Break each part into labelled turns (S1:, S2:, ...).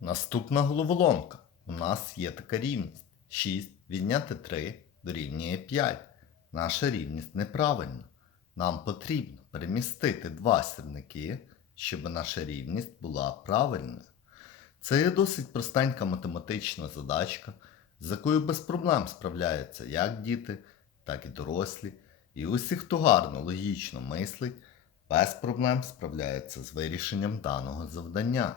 S1: Наступна головоломка. У нас є така рівність. 6 відняти 3 дорівнює 5. Наша рівність неправильна. Нам потрібно перемістити два сірники, щоб наша рівність була правильною. Це є досить простенька математична задачка, з якою без проблем справляються як діти, так і дорослі. І усі, хто гарно логічно мислить, без проблем справляється з вирішенням даного завдання.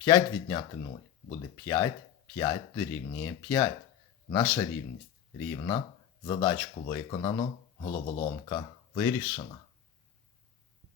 S1: 5 відняти 0 буде 5, 5 дорівнює 5. Наша рівність рівна. Задачку виконано, головоломка вирішена.